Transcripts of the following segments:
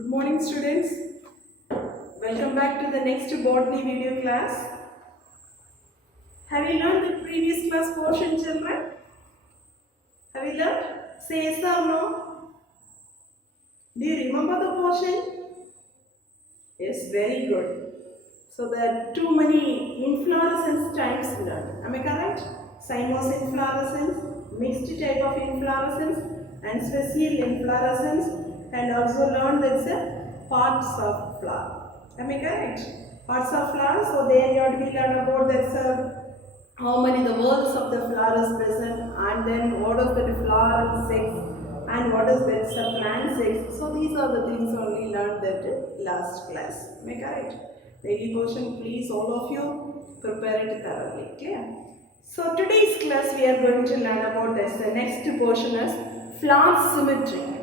Good morning, students. Welcome back to the next botany video class. Have you learned the previous class portion, children? Have you learned? Say yes or no. Do you remember the portion? Yes, very good. So there are too many inflorescence types learned. Am I correct? Cymose inflorescence, mixed type of inflorescence, and special inflorescence, and also learned that's parts of flower. Am I correct? Parts of flower. So there you have to be learn about that's how many the whorls of the flower is present, and then what is the floral sex, and what is that plant sex. So these are the things only learned that last class. Am I correct? Daily portion, please all of you prepare it thoroughly. Clear? So today's class we are going to learn about this. The next portion is flower symmetry.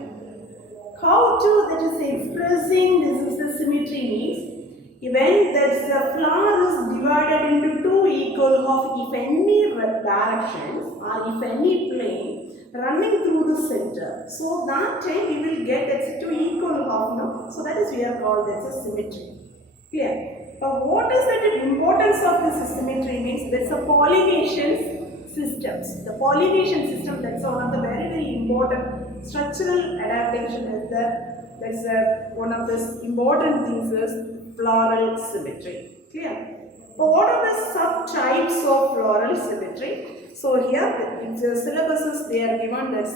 How to that is expressing this is the symmetry means when the flower is divided into two equal half if any directions or if any plane running through the center. So that time we will get that's two equal half now. So that is we are called as a symmetry. Clear? But what is the importance of this symmetry means that's a pollination systems. The pollination system, that's one of the very important structural adaptation is that that's one of the important things is floral symmetry. Clear? But what are the subtypes of floral symmetry? So here in the syllabuses they are given that's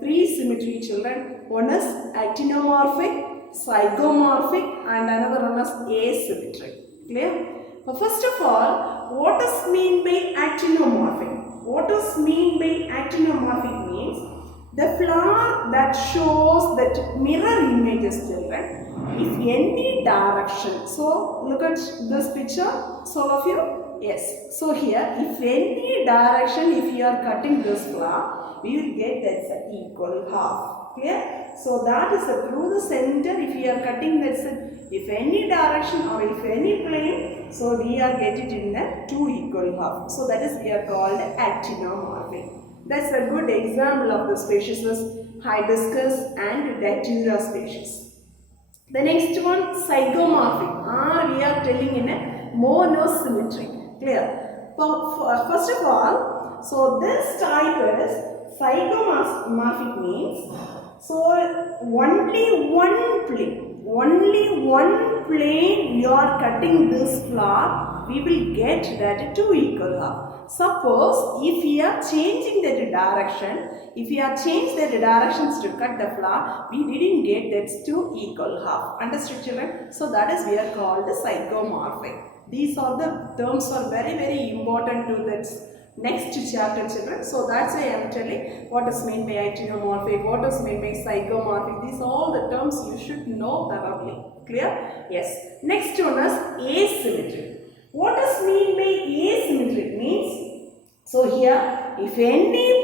three symmetry, children. One is actinomorphic, zygomorphic, and another one is asymmetric. Clear? But first of all, what is mean by actinomorphic? What is mean by actinomorphic means the flower that shows that mirror images, children, if any direction. So look at this picture, so all of you. Yes. So here, if any direction, if you are cutting this flower, we will get that's an equal half. Clear? So that is through the center. If you are cutting that's if any direction or if any plane, so we are getting it in a two equal half. So that is we are called actinomorphic. That's a good example of the species hibiscus and datura species. The next one, zygomorphic, or we are telling in a monosymmetry. Clear? First of all, so this type is zygomorphic means so only one plane you are cutting this flower, we will get that two equal half. Suppose if we are changing that direction, if we are changed the directions to cut the flower, we didn't get that two equal half. Understood, children? So that is we are called the zygomorphic. These are the terms are very important to that next chapter, children. So that's why I am telling what is meant by actinomorphic, what is meant by zygomorphic. These are all the terms you should know thoroughly. Clear? Yes. Next one is asymmetry. What does mean by asymmetric means? So here, if any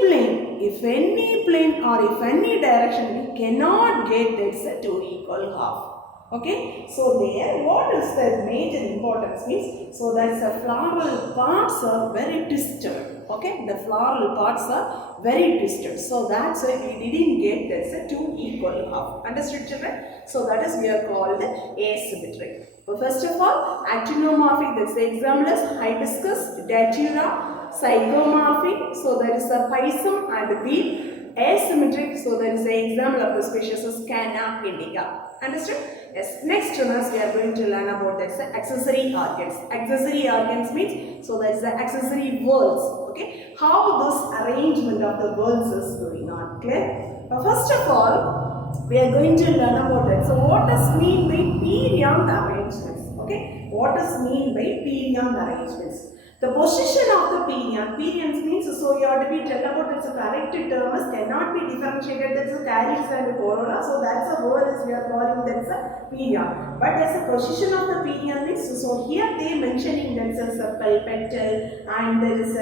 plane or if any direction, we cannot get that's two equal half. Okay, so there what is the major importance means? So that's the floral parts are very twisted. Okay, the floral parts are very twisted. So that's why we didn't get that's a two equal half. Understood, children? So that is we are called asymmetric. So first of all, actinomorphic, that's the example is hibiscus, datura, zygomorphic, so there is a physarum and wheel. Asymmetric, so there is an example of the species is Canna indica. Understood? Yes. Next one is we are going to learn about that's the accessory organs. Accessory organs means so that is the accessory whorls. Okay, how this arrangement of the whorls is going on. Clear? First of all, we are going to learn about that. So what does mean by perianth arrangements? Okay, what does mean by perianth arrangements? The position of the perianth means so you have to be tell about its correct terms cannot be differentiated. That's a calyx and a corolla. So that's a word as we are calling that's a perianth. But as a position of the perianth means so here they mentioning that's a sepal, petal, and there is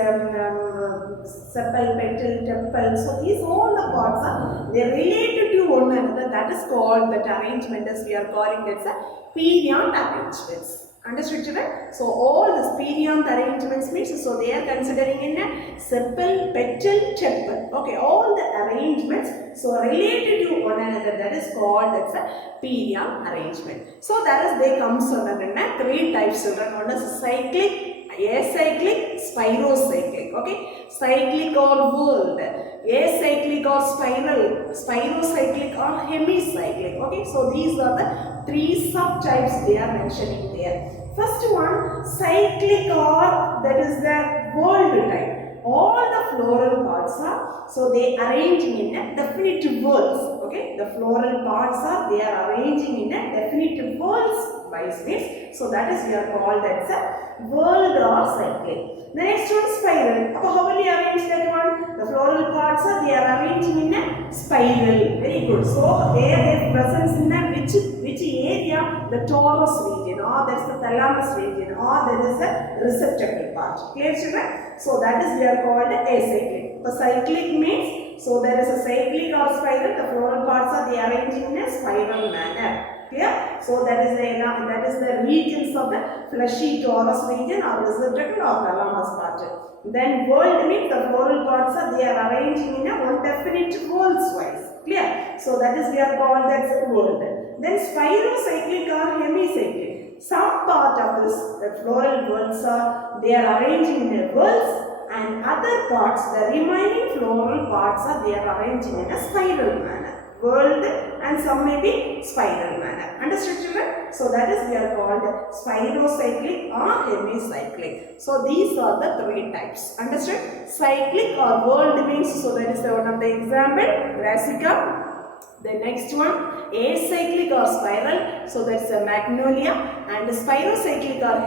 sepal, petal, temple. So these all the parts are they related to one another. That is called that arrangement as we are calling that's a perianth arrangements. Understood children? So all the perianth arrangements means, so they are considering in a sepal, petal, tepal. Okay, all the arrangements so related to one another, that is called as a perianth arrangement. So that is they comes under three types children. One is cyclic, acyclic, spirocyclic. Okay, cyclic or whirled, acyclic or spiral, spirocyclic or hemicyclic. Okay, so these are the three subtypes they are mentioning there. First one, cyclic, or that is the whirled type. All the floral parts are, so they arranging in a definite whorls. Okay, the floral parts are, they are arranging in a definite whorls by space. So that is we are called as a whirled or cyclic. The next one, spiral. How will you arrange that one? The floral parts are, they are arranging in a spiral. Very good. So there they presence in a which area? The torus region, or that is the thalamus region, or that is the receptacle part. Clear children? So that is we are called acyclic. The cyclic means, so there is a cyclic or spiral. The floral parts are, they are arranging in a spiral manner. Clear? So that is the regions of the fleshy torus region or receptacle or thalamus part. Then whirled means the floral parts are, they are arranging in a one definite whorls wise. Clear? So that is we are called as whirled. Then spirocyclic or hemicyclic. Some part of this the floral whorls are, they are arranging in a whorls, and other parts, the remaining floral parts are, they are arranging in a spiral manner. Whirled and some may be spiral manner. Understood children? So that is we are called spirocyclic or hemicyclic. So these are the three types. Understood? Cyclic or whirled means, so that is the one of the example, brassica. The next one, acyclic or spiral, so that's a magnolia, and spirocyclic or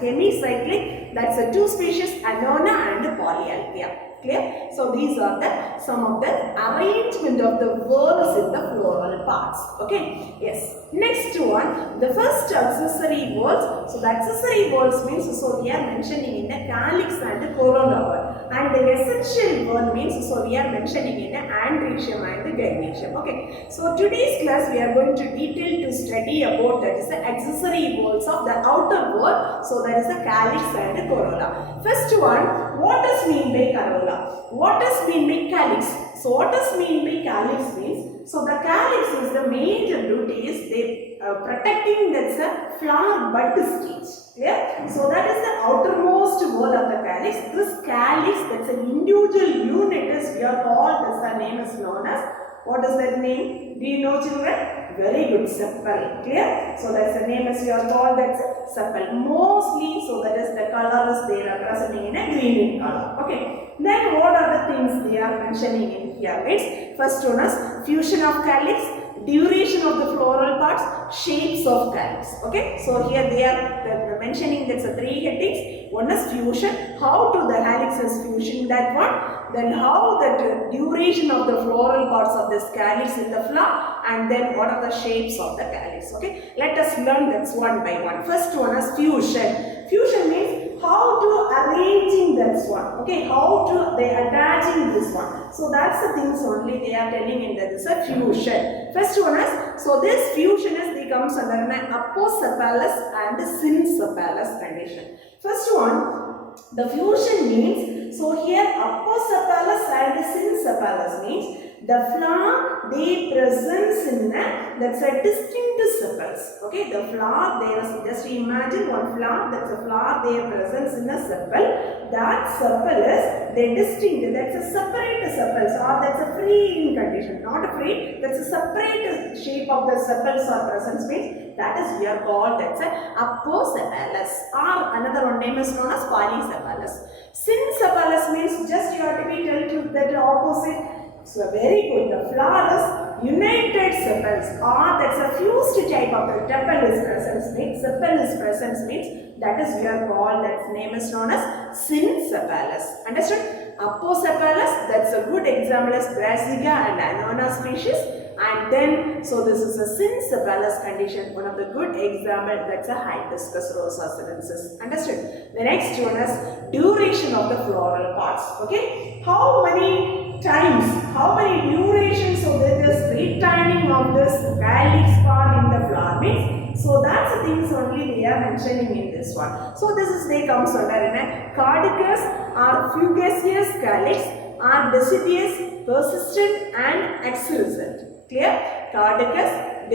hemicyclic, that's a two species, annona and polyalthia. Clear? So these are the some of the arrangement of the whorls in the floral parts. Okay? Yes. Next one, the first accessory whorls. So the accessory whorls means, so we are mentioning in the calyx and the corolla whorl. And the essential whorl means, so we are mentioning in the androecium and the gynoecium. Okay? So today's class we are going to detail to study about, that is the accessory whorls of the outer whorl. So that is the calyx and the corolla. First one, what does mean by corolla? What does mean by calyx? So what does mean by calyx means? So the calyx is the major duty is they protecting, that's a flower bud stage. Clear? So that is the outermost wall of the calyx. This calyx, that's an individual unit, is we are called, as the name is known as, what is that name? Do you know children? Very good, sepal. Clear? So that's the name is we are called, that's sepal. Mostly, so that is the color is they are representing in a green in color. Okay. Then what are the things they are mentioning in here? It's first one is fusion of calyx, duration of the floral parts, shapes of calyx. Okay. So here they are mentioning that's the three headings. One is fusion, how to the calyx is fusion, that one. Then how the duration of the floral parts of this calyx in the flower, and then what are the shapes of the calyx. Okay, let us learn that one by one. First one is fusion. Fusion means how to arranging this one. Okay, how to they attaching this one. So that's the things only they are telling in that is a fusion. First one is, so this fusion is they comes under an aposepalous and synsepalous condition. First one, the fusion means, so here aposepalous and synsepalous means the flower they presents in that's a distinct sepals. Okay, the flower there is, just imagine one flower, that's a flower there presents in a sepal. That sepal is they distinct, that's a separate sepals, or that's a free in condition, not a free, that's a separate shape of the sepals or presence means that is we are called, that's a aposepalous, or another one name is known as polysepalous. Synsepalous means just you have to be told to that opposite. So very good. The flower is united sepals, or that's a fused type of the sepal is presence means, sepal is presence means that is we are called, that name is known as synsepalous. Understood? Aposepalous, that's a good example is Brassica and Annona species. And then, so this is a synsepalous condition, one of the good example, that's a hibiscus rosa sinensis. Understood? The next one is duration of the floral parts. Okay, how many times, how many durations, so there is retaining of this calyx part in the flower means So that's the things only they are mentioning in this one. So this is they comes under in a cardicus or fugaceous calyx are deciduous, persistent and excrescent. Clear? Cardicus,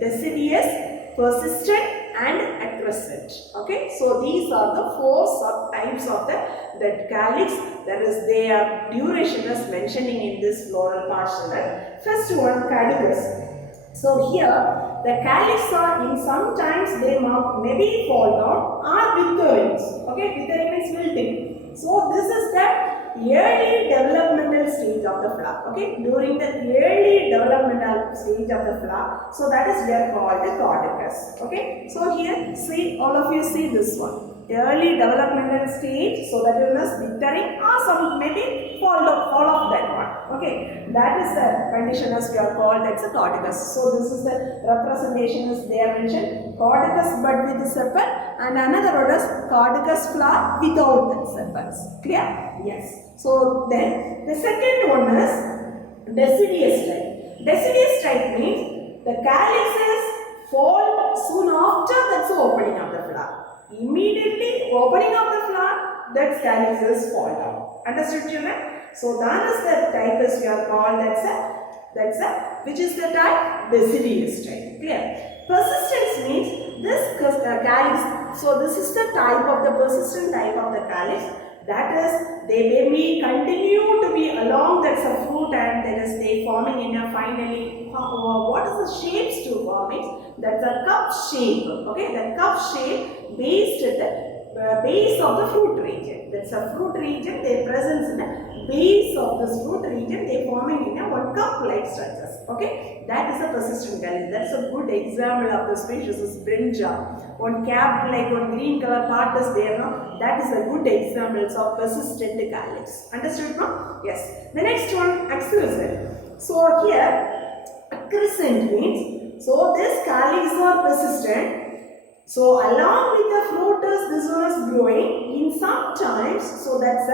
deciduous, persistent and excrescent. Okay, so these are the four subtypes of the calyx. That is, their duration is mentioning in this floral part. First one, caducus. So here the calyx are in sometimes they maybe fall down or withering. Okay, withering means wilting. So this is the early developmental stage of the flower. Okay, during the early developmental stage of the flower. So that is we are called the cardicus. Okay, so here see, all of you see this one. Early developmental stage, so that is withering or some maybe fall off that one. Okay, that is the condition as we are called, that's a cardicus. So this is the representation as they are mentioned, cardicus bud with the sepal, and another one is cardicus flower without the sepals. Clear? Yes. So then the second one is deciduous type. Deciduous type means the calyxes fall soon after that's the opening of the flower. Immediately opening of the flower, that calyxes fall down. Understood, children? So that is the type as we are called, which is the type deciduous type. Clear? Persistence means this calyx. So this is the type of the persistent type of the calyx. That is, they may continue to be along that's a fruit and that is they forming in a finally, what is the shapes to forming? That's a cup shape. Okay, the cup shape based at the base of the fruit region. That's a fruit region, they presence in the base of this fruit region, they forming in a one cup like structures. Okay, that is a persistent calyx. That's a good example of the species is brinja. One cap like one green color part is there, no? That is a good examples of persistent calyx. Understood, no? Yes. The next one, excrescent. So here, excrescent means, so this calyx are persistent. So along with the fruit is this one is growing in sometimes. So that's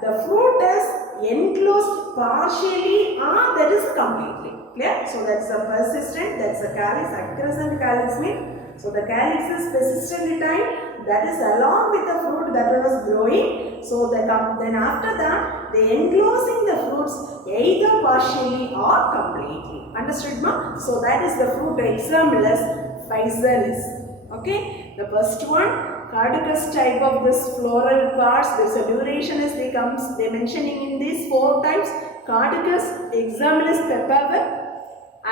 the fruit is enclosed partially or that is completely. Clear? So that's a persistent, that's a calyx. Excrescent calyx means, so the calyx is persistent time, that is along with the fruit that one is growing. So then after that, they enclosing the fruits either partially or completely. Understood, ma? So that is the fruit example as physalis. Okay, the first one, cardicus type of this floral parts. There's a duration as they mentioning in these four types. Cardicus, example is papaver,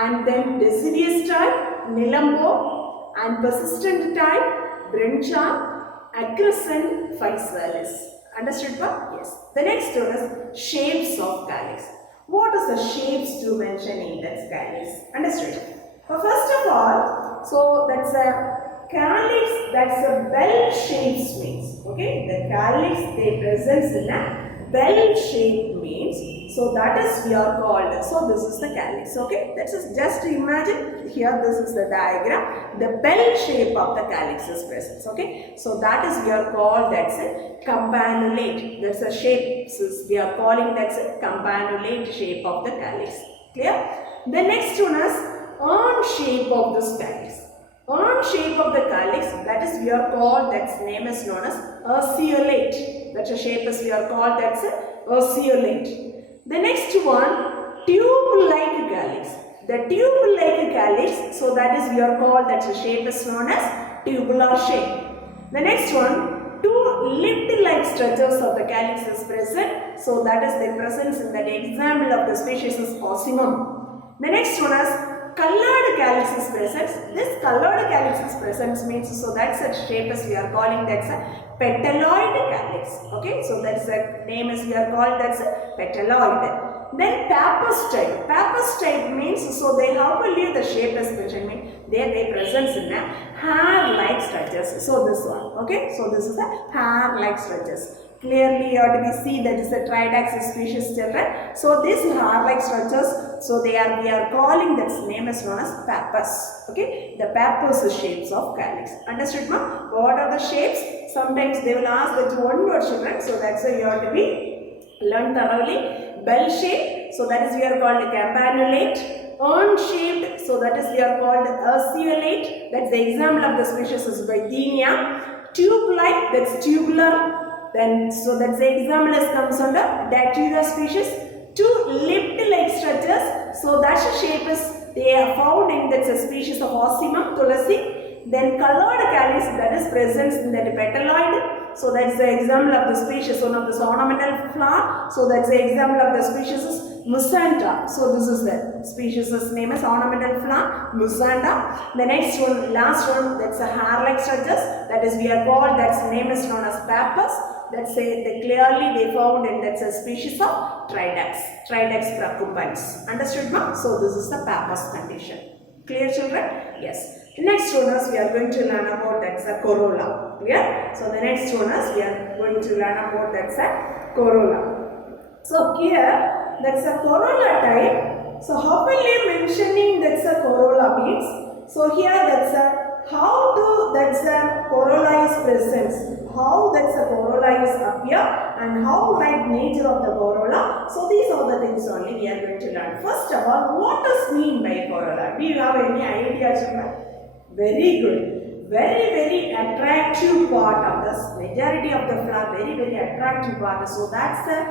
and then deciduous type, nilambo, and persistent type, brincha, excrescent, physalis. Understood, pa? Yes. The next one is shapes of calyx. What is the shapes to mention in that calyx? Understood? First of all, so that's a calyx, that's a bell-shaped means. Okay, the calyx they presents in a bell-shaped means. So that is we are called. So this is the calyx. Okay, that's just imagine here. This is the diagram. The bell shape of the calyx is present. Okay, so that is we are called. That's a campanulate. That's a shape. So we are calling that's a campanulate shape of the calyx. Clear? The next one is urn shape of this calyx. Urn shape of the calyx, that is we are called, that's name is known as urceolate. That's a shape is we are called, that's a urceolate. The next one, tube-like calyx. The tube-like calyx, so that is we are called, that's a shape is known as tubular shape. The next one, two lipped-like structures of the calyx is present, so that is the presence in that example of the species is ossimum. The next one is colored calyx is present. This colored calyx is present means, so that's a shape as we are calling, that's a petaloid calyx. Okay, so that's the name as we are called, that's a petaloid. Then pappus type. Pappus type means, so they how will you the shape as mentioned mean they present in a hair-like structures. So this one. Okay, so this is the hair-like structures. Clearly you have to be see that is a tridaxis species children. So these hair-like structures, so we are calling that name is known as pappus. Okay, the pappus shapes of calyx. Understood, ma? What are the shapes? Sometimes they will ask that one word children. So that's why you have to be learn thoroughly. Bell shape, so that is we are called a campanulate. Urn shaped, So that is we are called urceolate. That's the example of the species is Bidenia. Tube-like, that's tubular. Then so that's the example is comes under Datura species. Two lipped-like structures. So that's the shape is they are found in that's a species of Ocimum tulasi. Then colored calyx that is present in the petaloid. So that's the example of the species, one of the ornamental flower. So that's the example of the species is Musanta. So this is the species name is ornamental flower, Musanta. The next one, last one, that's a hair-like structures. That is we are called, that's name is known as Pappus. That's a clearly they found in that's a species of Tridax pracumbens. Understood, ma? So this is the Pappus condition. Clear, children? Yes. The next one is we are going to learn about that's a corolla. Clear? So the next one is we are going to learn about that's a corolla. So here that's a corolla type. So how will you mentioning that's a corolla means? So here that's a how do that's a corolla is present. How that's a corolla is appear and how like nature of the corolla. So these are the things only we are going to learn. First of all, what does mean by corolla? Do you have any idea, children? Very good. Very attractive part of this. Majority of the flower, very attractive part. So that's the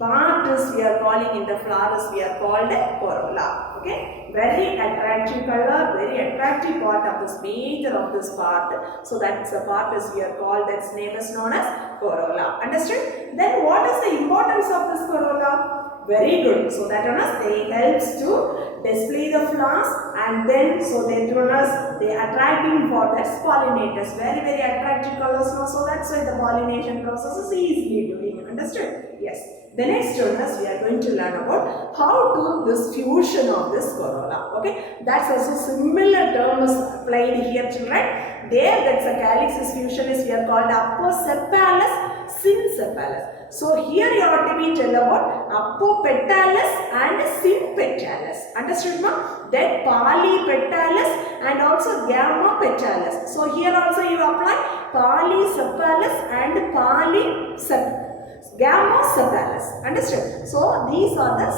part is we are calling in the flowers we are called a corolla. Okay. Very attractive color, very attractive part of this major of this part. So that's the part is we are called, that's name is known as corolla. Understood? Then what is the importance of this corolla? Very good. So that one is they helps to display the flowers and then so they attracting for that pollinators. Very attractive colors. So that's why the pollination process is easily doing. Understood? Yes. The next one is we are going to learn about how to this fusion of this corolla. Okay, that's also similar term is applied here, children. There that's a calyx fusion is we are called apposepalous, synsepalous. So here you have to be tell about apopetalis and sympetalis. Understood, ma? Then polypetalis and also gammapetalis. So here also you apply polysepalous and gammosepalous. Understood? So these are the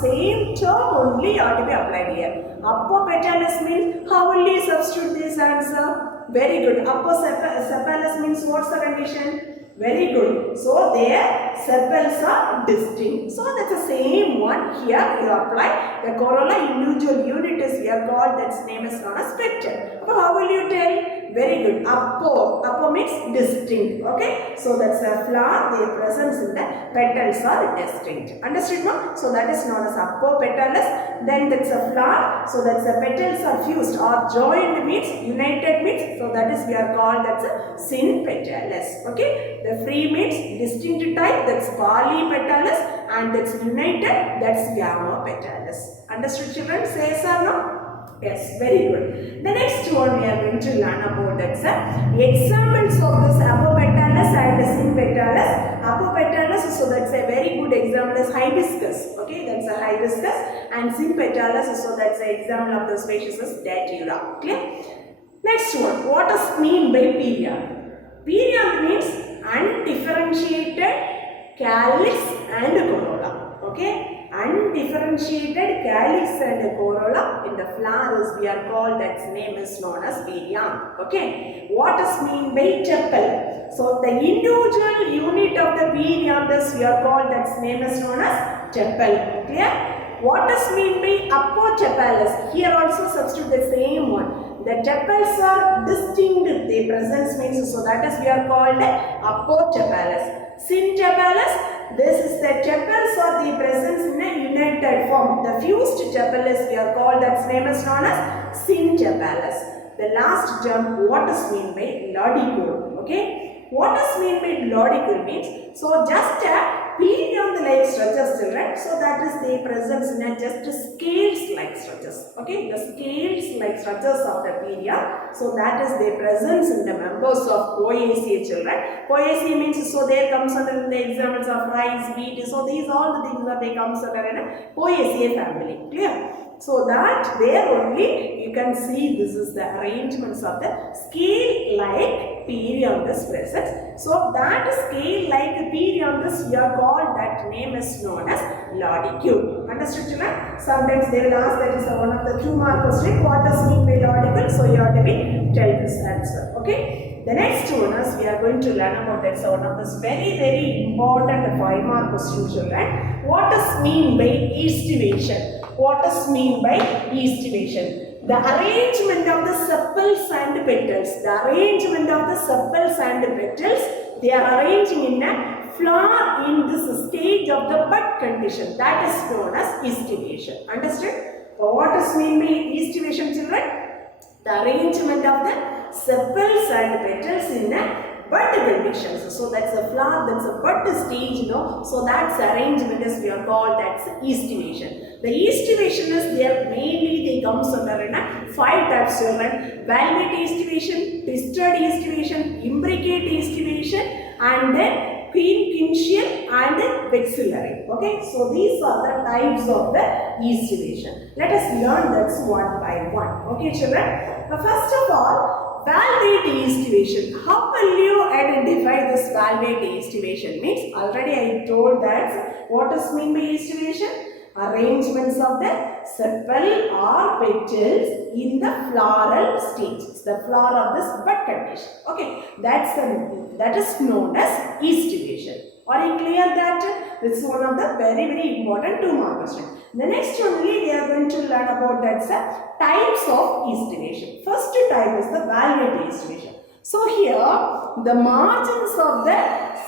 same term only you have to be applied here. Apopetalis means how will you substitute this answer? Very good. Apposepalous means what's the condition? Very good. So their sepals are distinct. So that's the same one here you apply. The corolla individual unit is here called, that's name is known as petal. So how will you tell? Very good. Apo means distinct. Okay. So that's a flower. Their presence in the petals are distinct. Understood, ma? So that is known as apopetalis. Then that's a flower. So that's the petals are fused or joined means united means. So that is we are called that's a sympetalis. Okay. The free means distinct type. That's polypetalis and that's united. That's gammapetalis. Understood, children? Say yes or no? Yes, very good. The next one we are going to learn about that's examples of this apopetalis and sympetalis. Apopetalis, so that's a very good example is hibiscus. Okay, that's a hibiscus. And sympetalis, so that's an example of the species is datura. Clear? Next one, what does mean by period? Period means undifferentiated calyx and corolla. Okay. Undifferentiated calyx and corolla in the flowers we are called, that's name is known as perianth. Okay. What does mean by tepal? So the individual unit of the perianth we are called, that's name is known as tepal. Clear? What does mean by apotepalous? Here also substitute the same one. The tepals are distinct. The presence means so that is we are called apotepalous. Syntepalous. This is the tepals or the presence in a united form. The fused tepal is we are called, that's name is known as syntepalous. The last term, what does mean by lodicule? Okay. What does mean by lodicule means? So just a perianth-like structures, children. So that is the presence in a just scales-like structures. Okay. The scales-like structures of the perianth. So that is the presence in the members of Poaceae, children. Poaceae means so there comes under the examples of rice, wheat. So these all the things that they comes under in a Poaceae family. Clear? So that there only you can see this is the arrangements of the scale-like perianthus presence. So that scale-like perianthus we are called, that name is known as lodicule. Understood children? Sometimes they will ask, that is one of the 2 mark question, what does mean by lodicule? So you have to tell this answer. Okay. The next one is we are going to learn about that. So one of this very important 5 mark question children. What does mean by estivation? What does mean by estivation? The arrangement of the sepals and petals. The arrangement of the sepals and petals, they are arranging in a flower in this stage of the bud condition. That is known as estivation. Understood? What does mean by estivation children? The arrangement of the sepals and petals in a bud conditions. So that's a flower, that's a bud stage, So that's arrangement as we are called, that's estivation. The estivation is there mainly they comes under in a 5 types children. Valvate estivation, twisted estivation, imbricate estivation, and then quinquennial and vexillary. Okay, so these are the types of the estivation. Let us learn that one by one. Okay children. First of all, valvate estivation. How will you identify this valvate estivation? Means already I told that what does mean by estivation? Arrangements of the sepal or petals in the floral stages. The flower of this bud condition. Okay, that is known as estivation. Are you clear that? This is one of the very important 2 mark question. The next only we are going to learn about that types of estivation. First type is the valvate estivation. So here the margins of the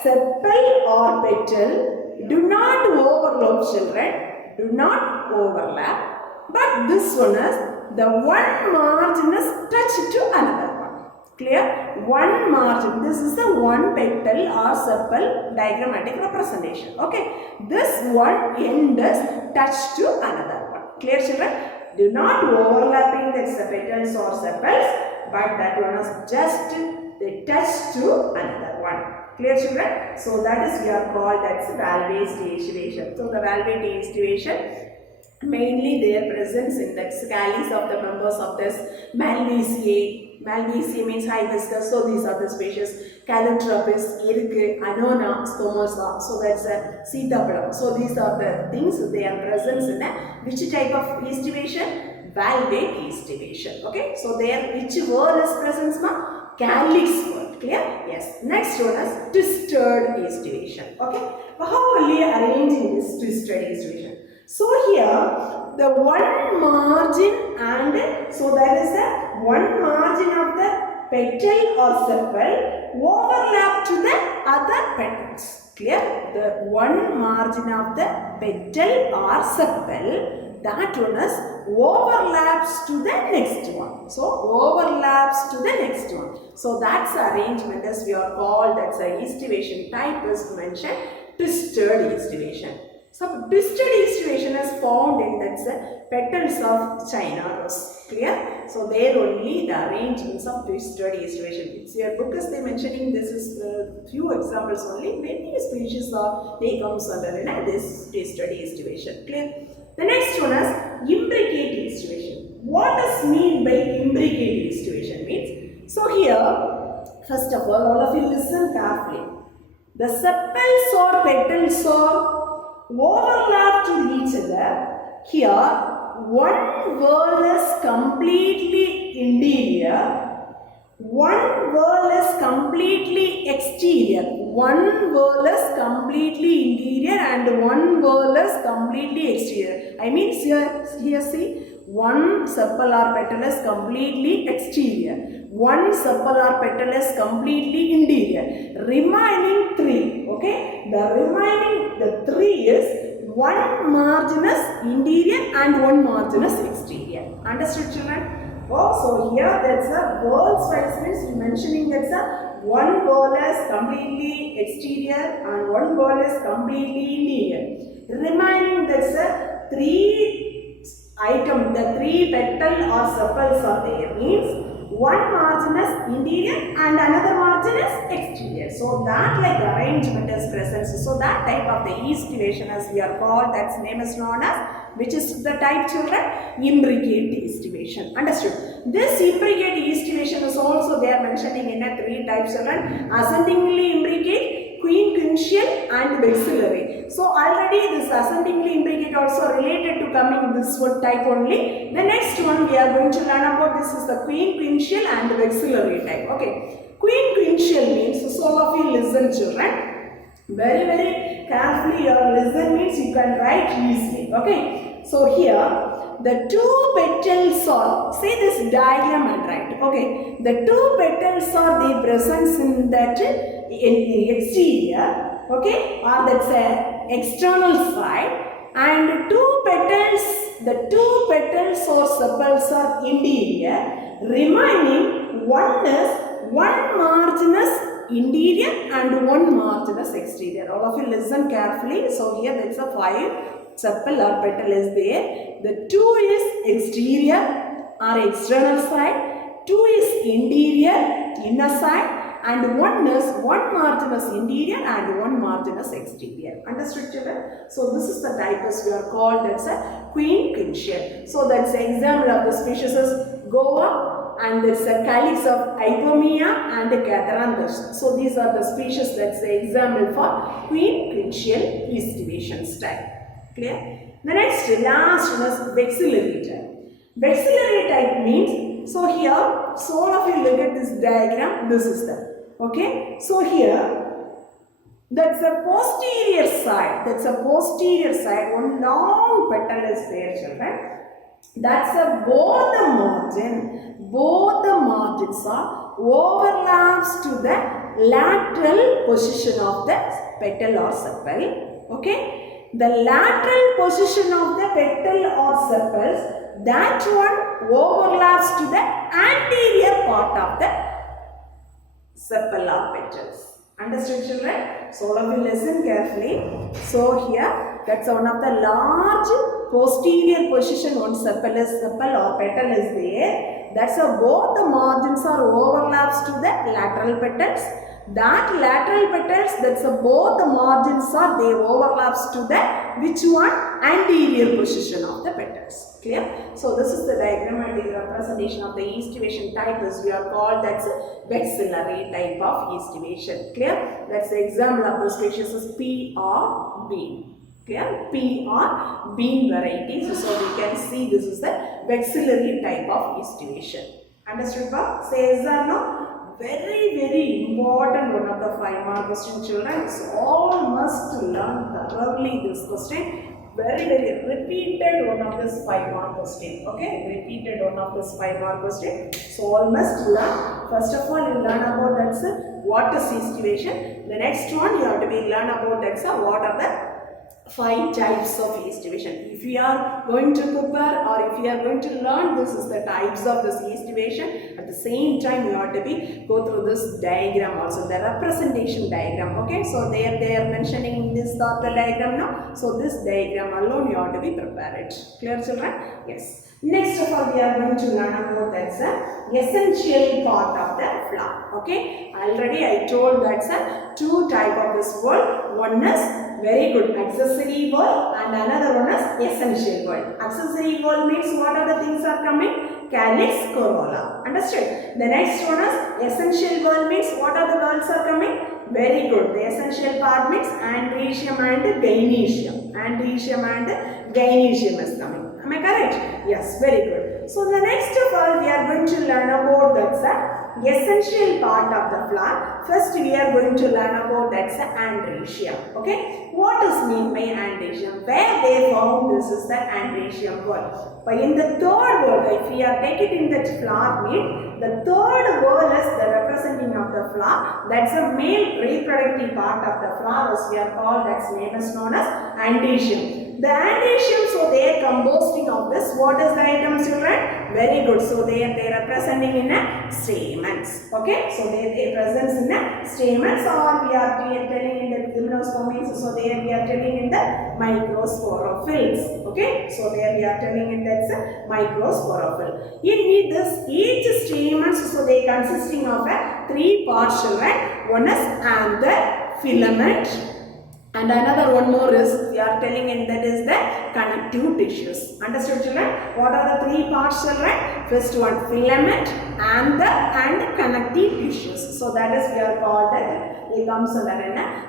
sepal or petal do not overlap children. Do not overlap. But this one is the one margin is touched to another one. Clear? One margin. This is the one petal or sepal diagrammatic representation. Okay. This one end is touched to another one. Clear children? Do not overlapping the petals or sepals, but that one is just they touch to another one. Clear children? So that is we are called as valvate estivation. So the valvate estivation mainly their presence in the calyx of the members of this Malvaceae. Malvaceae means hibiscus. So these are the species. Calotropis, Irke, Annona, Stomosa. So that's a Sitapalam. So these are the things they are present in a which type of estivation? Valvate estivation. Okay. So there which word is present ma? Calyx word. Clear? Yes. Next one is twisted estivation. Okay. How will you arrange in this twisted estivation? So here the one margin and so that is the one margin of the petal or sepal overlap to the other petals. Clear? The one margin of the petal or sepal, that one is overlaps to the next one. So overlaps to the next one. So that's the arrangement as we are called, that's the estivation type is mentioned, twisted estivation. So twisted estivation is found in that's the petals of China rose. Clear? So there only the arrangements of twisted estivation. It's your book is they mentioning this is few examples only. Many species are they comes under this twisted estivation. Clear? The next one is imbricate estivation. What does mean by imbricate estivation means? So here, first of all of you listen carefully. The sepals or petals are overlap to each other. Here, one whorl is completely interior, one whorl is completely exterior. One whorl is completely interior and one whorl is completely exterior. I mean here see, one sepal or petal is completely exterior. One sepal or petal is completely interior. Remaining 3. Okay. The 3 is one margin is interior and one margin is exterior. Understood children? Oh, so here that's a whorl wise means mentioning that's a one whorl is completely exterior and one whorl is completely interior. Remaining that's a 3 item, the 3 petal or sepals are there means one margin is interior and another margin is exterior. So that like arrangement is present. So that type of the estivation as we are called, that's name is known as, which is the type children? Imbricate estivation. Understood? This imbricate estivation is also they are mentioning in a 3 types children. Ascendingly imbricate, quinquennial quintial and vexillary. So already this ascendingly imbricate also related to coming this one type only. The next one we are going to learn about this is the quintial and vexillary type. Okay. Quintial means, so all of you listen children. Very carefully you listen means you can write easily. Okay. So here the two petals are, see this diagram and write. Okay. The two petals are the presence in that in exterior. Okay. Or that's a external side. And two petals, the two petals or sepals are interior. Remaining one is one marginous interior and one marginous exterior. All of you listen carefully. So here there is a 5 sepal or petal is there. The 2 is exterior or external side. 2 is interior, inner side. And 1 is one marginous interior and one marginous exterior. Understood children? So this is the type as we are called, that's a quintial. So that's the example of the species is Goa. And there's a calyx of Ipomea and Catharanthus. So these are the species, that's the example for quintial estivation type. Clear? The next, last one is vexillary type. Vexillary type means, so here, so all of you look at this diagram, this is the, okay? So here, that's a posterior side, one long petal is there children. That's a both the margins are overlaps to the lateral position of the petal or sepal. Okay, the lateral position of the petal or sepals, that one overlaps to the anterior part of the sepal or petals. Understood children? So all of you listen carefully. So here, that's one of the large posterior position, one sepal or petal is there. That's both the margins are overlaps to the lateral petals. That lateral petals, that's both the margins are they overlaps to the which one? Anterior position of the petals. Clear? So this is the diagram and the representation of the estivation type as we are called, that's a vexillary type of estivation. Clear? That's the example of the species is P or bean. Clear? P or bean varieties. So we can see this is the vexillary type of estivation. Understood? Say yes or no? Very important one of the 5-mark question children. So all must learn thoroughly this question. Very repeated one of this 5-mark question. Okay, repeated one of this 5-mark question. So all must learn. First of all, you learn about that's what is estivation. The next one you have to be learn about that's what are the 5 types of estivation. If you are going to prepare or if you are going to learn, this is the types of this estivation. At the same time, you have to be go through this diagram also, the representation diagram. Okay, so they are mentioning this the diagram now. So this diagram alone you have to be prepared. Clear children? Yes. Next of all, we are going to learn about that's a essential part of the flower. Okay, already I told that's a 2 type of this word. One is very good accessory word and another one is essential word. Accessory word means what are the things are coming? Calyx, corolla. Understood? The next one is essential word means what are the words are coming? Very good. The essential part means androecium and gynoecium. Androecium and gynoecium is coming. Am I correct? Yes, very good. So the next of all we are going to learn about that's the essential part of the flower. First we are going to learn about that's the androecium. Okay, what is mean by androecium? Where they found this is the androecium word. But in the third word, if we are taking in that flower meat, the third word is the representing of the flower. That's a male reproductive part of the flower as we are called. That's name is known as androecium. The androecium, so they are composing of this. What is the item children? Very good. So they are representing in a stamens. Okay. So they presents in a stamens, or we are telling in the gymnosperms. So there we are telling in the microsporophylls. Okay. So there we are telling in that's a microsporophyll. In this each stamens, so they consisting of a 3 parts children. One is anther, filament, And another one more is we are telling in that is the connective tissues. Understood, children? What are the three parts, children? First one, filament and connective tissues. So that is we are called that it comes under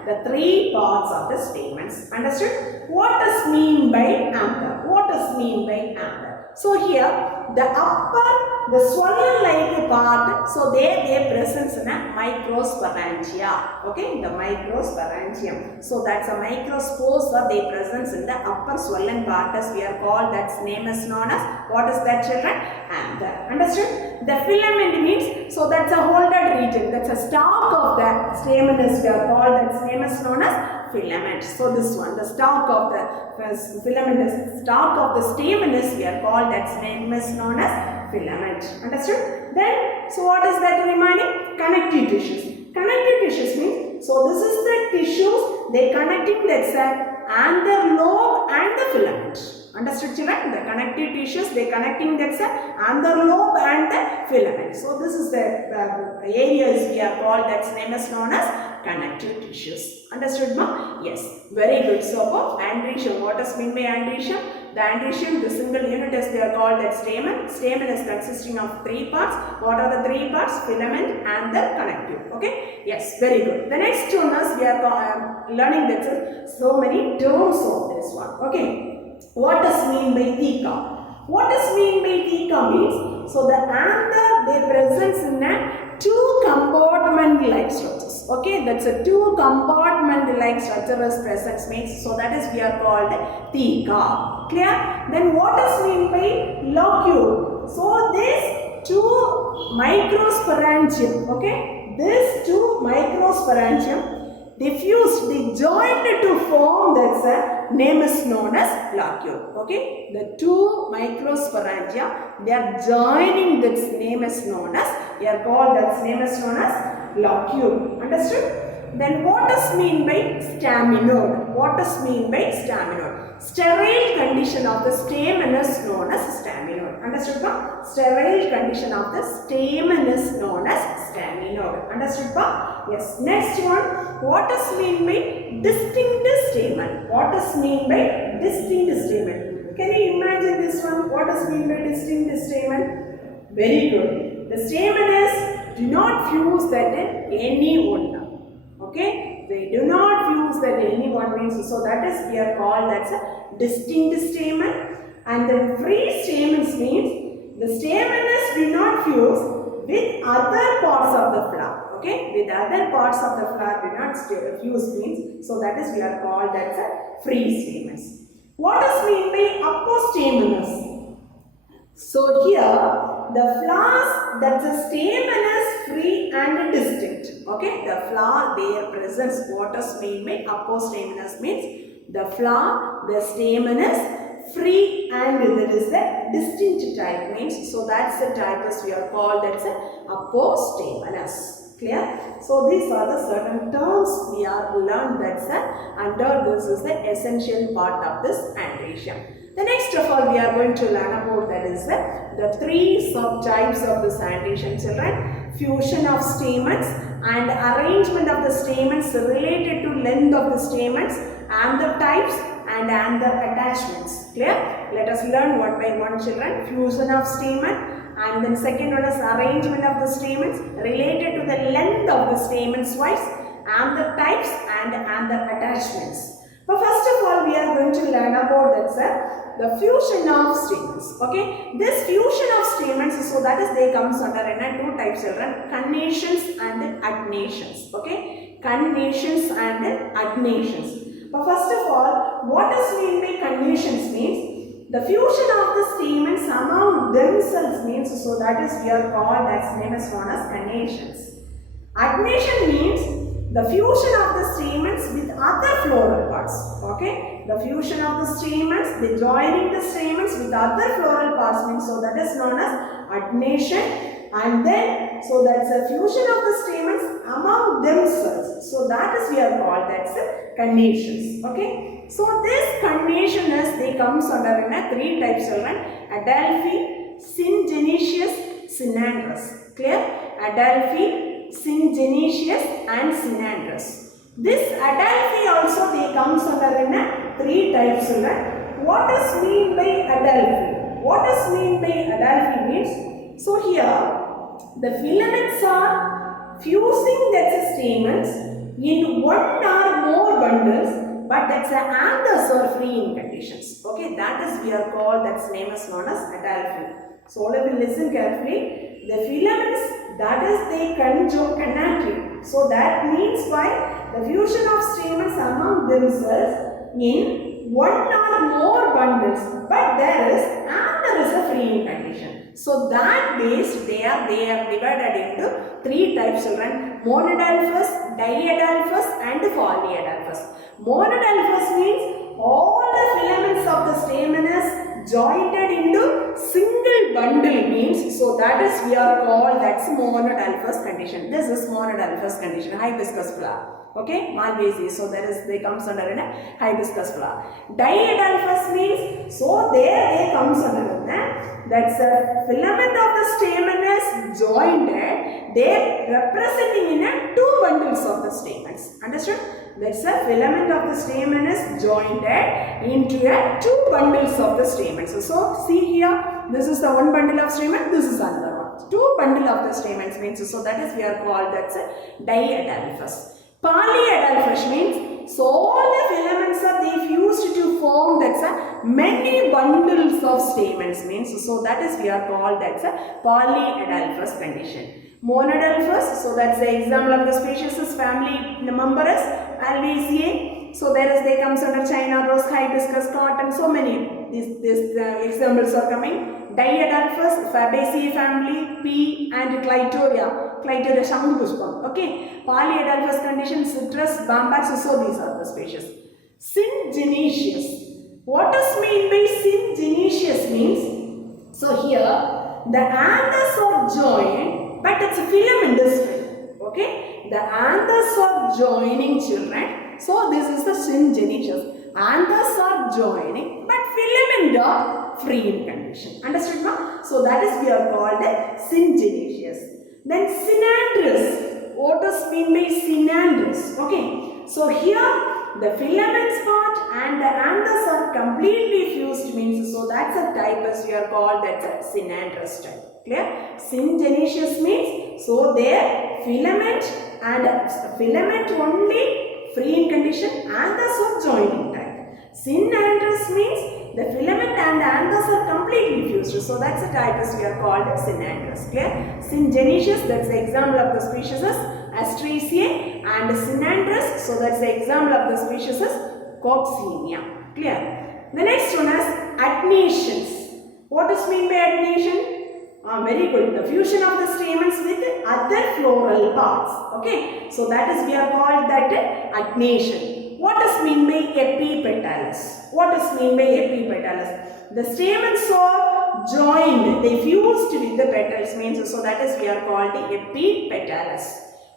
the three parts of the stamens. Understood? What does mean by anther? What does mean by anther? So here the upper, the swollen like part, so they presence in a microsporangia. Okay, the microsporangium. So that's a microspores that they presence in the upper swollen part as we are called, that's name is known as, what is that, children? Anther. Understood? The filament means, so that's a holded region, that's a stalk of the stamen is we are called, that's name is known as filament. So this one, the stalk of the filament is, stalk of the stamen is we are called, that's name is known as filament. Understood? Then, so what is that remaining? Connective tissues. Connective tissues means, so this is the tissues, they connecting that's anther lobe and the filament. Understood, children? The connective tissues, they connecting that's anther lobe and the filament. So this is the areas we are called, that's name is known as connective tissues. Understood, ma? Yes. Very good. So for androecium, what does mean by androecium? The androecium, the single unit is they are called that stamen. Stamen is consisting of three parts. What are the three parts? Filament and the connective. Okay? Yes, very good. The next one is we are learning that so many terms of this one. Okay? What does mean by theca? What does mean by theca means, so the anther they presents in a two compartment like structures. Okay, that's a two compartment like structure is present means, so that is we are called theca. Clear? Then what does mean by locule? So this two microsporangium, okay, this two microsporangium they fused, they joined to form, that's a name is known as locule. Okay, the two microsporangia they are joining, that's name is known as, they are called, that's name is known as locule. Understood? Then what does mean by staminode? What does mean by staminode? Sterile condition of the stamen is known as staminode. Understood, pa? Sterile condition of the stamen is known as staminode. Understood, pa? Yes. Next one. What does mean by distinct stamen? What does mean by distinct stamen? Can you imagine this one? What does mean by distinct stamen? Very good. The stamen is do not fuse that in any one. Okay, they do not fuse that any one means, so that is we are called that's a distinct stamen. And then free stamens means the stamens do not fuse with other parts of the flower. Okay, with other parts of the flower do not fuse means, so that is we are called that's a free stamens. What does mean by apostamenous? So here the flowers, that's a stamen is free and distinct. Okay, the flower their presence, what does mean by apostamenous means the flower, the stamen is free and there is a distinct type means, so that's the type as we are called, that's a apostamenous. Clear? So these are the certain terms we are learned, that's under this is the essential part of this androecium. The next of all we are going to learn about that is the three subtypes of this androecium, children. Fusion of stamens and arrangement of the stamens related to length of the stamens and the types and the attachments. Clear? Let us learn one by one, children. Fusion of stamen, and then second one is arrangement of the stamens related to the length of the stamens wise and the types and the attachments. But first of all we are going to learn about that the fusion of stamens. Okay, this fusion of stamens, so that is they comes under two types, children, connations and adnations. Okay, connations and adnations. But first of all, what does mean by connations means the fusion of the stamens among themselves means, so that is we are called, that's name is known as connations. Adnation means the fusion of the stamens with other floral parts. Okay, the fusion of the stamens, the joining the stamens with other floral parts means, so that is known as adnation. And then, so that's a fusion of the stamens among themselves. So that is we are called, that's connations. Okay, so this connation is they comes under three types, children: Adelphi, Syngenesius, Synandrous. Clear? Adelphi, Syngenesius and Synandrous. This Adelphi also they comes under in a three types. What is mean by Adelphi? What is mean by Adelphi means, so here the filaments are fusing the stamens in one or more bundles, but that's the anthers are free in conditions. Okay, that is we are called, that's name is known as Adelphi. So all of you listen carefully. The filaments, that is they conjunctive. So that means by the fusion of stamens among themselves in one or more bundles, but there is a free in condition. So that based they are divided into three types, children: monodelphous, diadelphous and polyadelphous. Monodelphous means all the filaments of the stamen is jointed into single bundle means, so that is we are called, that's monodelphous condition. This is monodelphous condition, hibiscus flower. Okay, Malvaceae. So there is, they comes under in a hibiscus flower. Diadelphous means, so there they comes under in a, that's a filament of the stamen is jointed, they representing in a two bundles of the stamens. Understood? That's a filament of the stamen is jointed into a two bundles of the stamens. So see here, this is the one bundle of stamen, this is another one. Two bundle of the stamens means, so that is we are called, that's a diadelphous. Polyadelphous means, so all the filaments are they fused to form, that's a many bundles of stamens means, so that is we are called, that's a polyadelphous condition. Monodelphous, so that's the example of the species is family member is Malvaceae. So there is, they comes under China rose, hibiscus, cotton, so many these examples are coming. Diadelphous, Fabaceae family, pea and Clitoria Shangupushpam. Okay, polyadelphous condition, citrus, bambax, so these are the species. Syngenesious. What does mean by syngenesious means? So here the anthers are joined, but its filament is free. Okay, the anthers are joining, children. So this is the syngenesious. Anthers are joining, but filament are free in condition. Understood now? So that is we are called syngenesious. Then synandrous. What does mean by synandrous? Okay. So here the filaments part and the anthers are completely fused means, so that's a type as we are called, that's a synandrous type. Clear? Syngenesious means, so their filament and filament only free in condition, anthers are joining type. Synandrous means the filament and the anthers are completely fused. So that's the type as we are called synandrous. Clear? Syngenesious, that's the example of the species is Asteraceae, and synandrous, so that's the example of the species is Coccinea. Clear? The next one is adnations. What does mean by adnation? Very good. The fusion of the stamens with other floral parts. Okay. So that is we are called that adnation. What does mean by epipetalis? What does mean by epipetalis? The stamens are joined, they fused with the petals means, so that is we are called the epipetalis.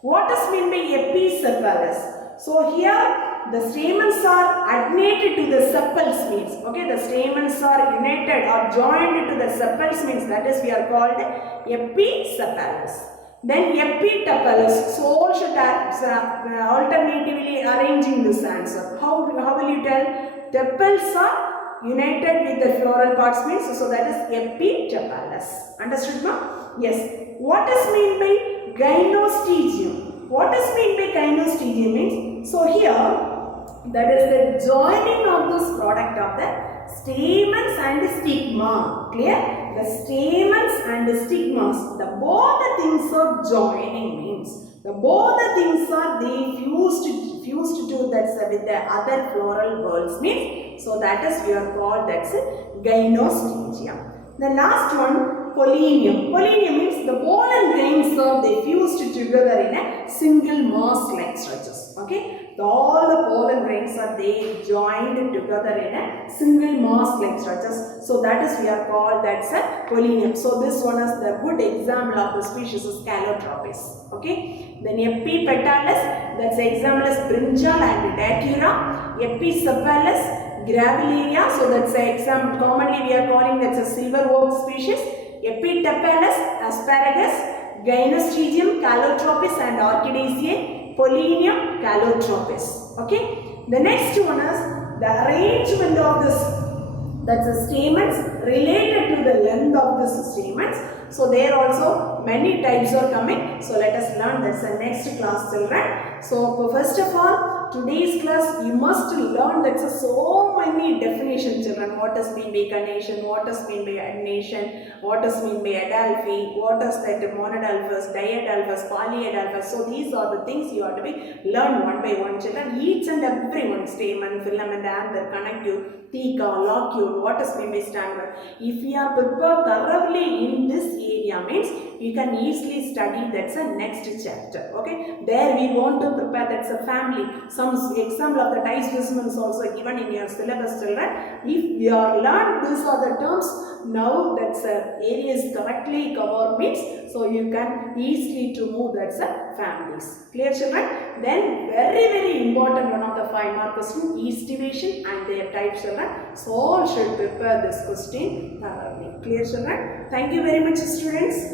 What does mean by episepalous? So here the stamens are adnated to the sepals means, okay, the stamens are united or joined to the sepals means, that is we are called episepalous. Then epitepalous, so all should alternatively arranging this answer. How will you tell? Tepals are united with the floral parts means, so that is epitepalous. Understood now? Yes. What is mean by gynostegium? What is mean by gynostegium means? So here that is the joining of this product of the stamens and stigma. Clear? The stamens and the stigmas, the both the things are joining means, the both the things are they fused to that's with the other floral whorls means, so that is we are called, that's gynostegium. The last one, pollinium. Pollinium means the pollen grains are they fused together in a single mass like structures. Okay. All the pollen grains are they joined together in a single mass like structures. So that is we are called, that's a pollinium. So this one is the good example of the species is Calotropis. Okay. Then epipetalis, that's the example is brinjal and datura. Episepalous, gravillaria, so that's the example commonly we are calling, that's a silver oak species. Epitepalous, asparagus, gynostegium, Calotropis and Orchidaceae. Pollinium calotropis. Okay. The next one is the arrangement of this. That's the stamens related to the length of the stamens. So there also many types are coming. So let us learn. That's the next class, children. So first of all, today's class you must learn that so many definitions, children. What does mean by carnation? What does mean by agnation? What does mean by adelphi? What does that monadelphus, diadelphus, polyadelphus? So these are the things you have to be learn one by one, children. Each and every one, stamen, filament, anther, connective, theca, locule, what does mean by stamen. If you are prepared thoroughly in this area, means you can easily study that's a next chapter. Okay, there we want to prepare that's a family. Some example of the type specimens also given in your syllabus, children. If you are learned these are the terms, now that's a area is correctly covered means, so you can easily to move that's a families. Clear, children? Then very important one of the 5 mark question, East division and their types, children. So all should prepare this question thoroughly. Clear, children? Thank you very much, students.